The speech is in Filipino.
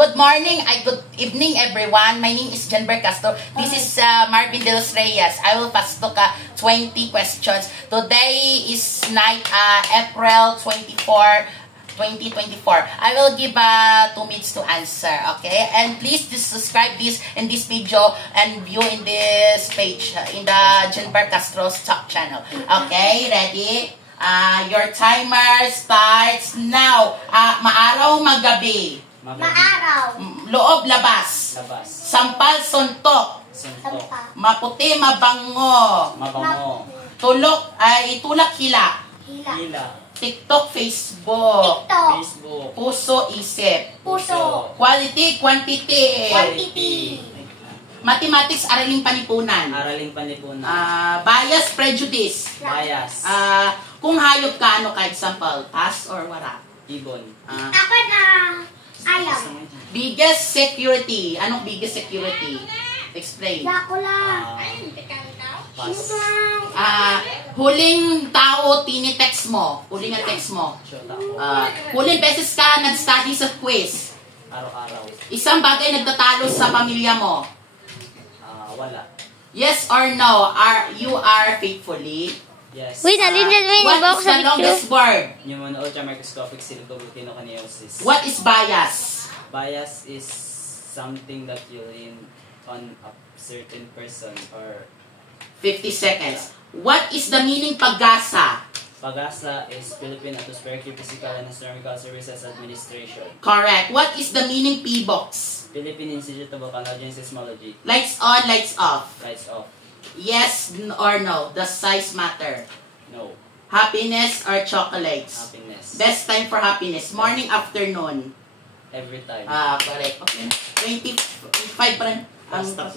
Good morning, good evening everyone. My name is Janber Castro. This is Marvin De Los Reyes. I will pass to 20 questions. Today is night, April 24, 2024. I will give 2 minutes to answer, okay? And please just subscribe this in this video and view in this page in the Janber Castro's top channel. Okay, ready? Your timer starts now. Maaraw, magabi. Maaraw. Loob, labas. Labas. Sampal, suntok. Suntok. Maputi, mabango. Mabango. Tulok, tulak, hila. Hila. TikTok, Facebook. TikTok. Facebook. Puso, isip. Puso. Quality, quantity. Quantity. Mathematics, araling panipunan. Araling panipunan. Bias, prejudice. Bias. Kung hayop ka, ano ka? Example, pass or wala? Ibon. Ako na ayam. Biggest security. Anong biggest security? Explain. Dracula. Pass. Huling tao, tinitext mo. Huling na text mo. Shot ako. Huling beses ka nag-study sa quiz. Araw-araw. Isang bagay nagtatalo sa pamilya mo. Wala. Yes or no? You are faithfully? Yes. Wait, alin dyan, may What nagbawa is ko sa the longest picture. word? Pneumon-ultramicroscopic silicovolcanoconiosis. What is bias? Bias is something that you lean on a certain person or 50 seconds. What is the meaning paggasa? Pagasa is Philippine Atmospheric Physical and Astronomical Services Administration. Correct. What is the meaning P-box? Philippine Institute of Volcanology and Seismology. Lights on, lights off. Lights off. Yes or no? Does size matter? No. Happiness or chocolates? Happiness. Best time for happiness. Morning, afternoon. Every time. Correct. Okay. 25 pa rin. Stop.